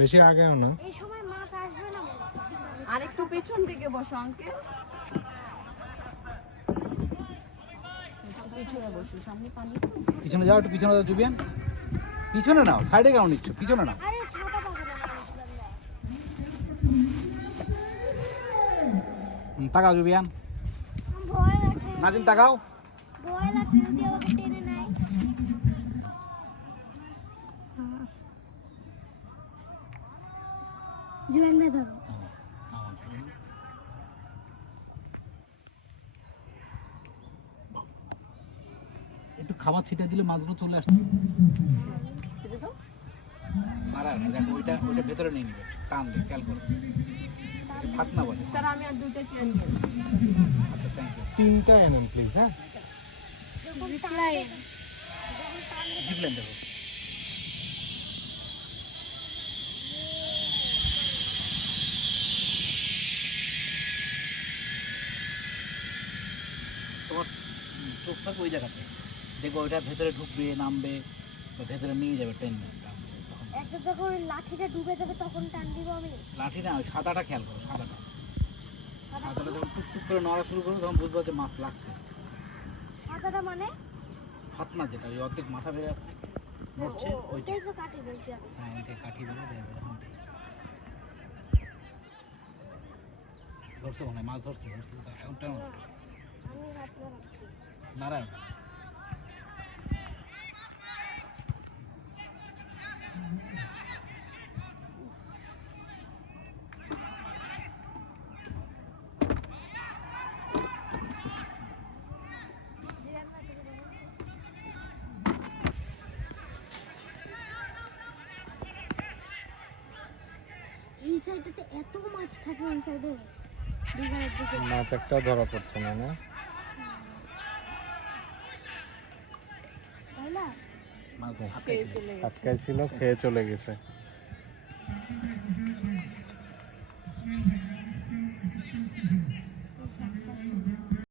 বেশি আগেও না। এই সময় মাছ আসবে না মনে হয়। আর একটু পেছন দিকে বসো আঙ্কেল, পিছনে বসো, সামনে পানি তো। পিছনে যাও, একটু পিছনে যাও জুবিয়ান, পিছনে নাও, সাইডে কেন নিচ্ছ, পিছনে নাও। আরে ছাতা পাবে না মানুষজন দেয়। তাকাও জুবিয়ান, ভয় লাগে, নাজিম তাকাও। ভয় লাগছে যদি আমাকে টেনে নেয়। জুয়েন ভাই ধরো। একটু খাবার ছিটে দিলে মাছগুলো চলে আসছে। মারা দেখো, ওইটা ওইটা ভেতরে নিয়ে নিবে, টান দিয়ে খেয়াল করো, ভাত না বলে। স্যার আমি আর দুইটা চেন করি। আচ্ছা থ্যাংক ইউ। 3টা এনেন প্লিজ। হ্যাঁ, জিপলেন দেখো। তোমার চোখ থাকবে ওই জায়গাতে, দেখবো ওইটা ভেতরে ঢুকবে, নামবে, বা ভেতরে নিয়ে যাবে ট্রেন। একটা যখন লাঠিটা ডুবে যাবে তখন টান দিব আমি। লাঠি না, ওই সাদাটা খেয়াল করো, সাদাটা যখন টুকটুক করে নড়া শুরু করবে তখন বুঝবো যে মাছ লাগছে। সাদাটা মানে ফাতনা যেটা, ওই অর্ধেক মাথা বেড়ে আসছে নড়ছে, ওইটা। ওইটাই তো কাটি বলছি আমি। হ্যাঁ, ওইটাই কাঠি বেড়ে যাবে তখন। ধরছে মনে হয়, মাছ ধরছে ধরছে এখন টানো, আমি হাত নাড়াচ্ছি। নারায়ণ। এই সাইডটাতে এত মাছ থাকে, ওই সাইডে দিঘার দিকে। মাছ একটাও ধরা পড়ছে না। না, তাই না? মাছ খেয়ে চলে গেছে। আজকাই ছিল, খেয়ে চলে গেছে।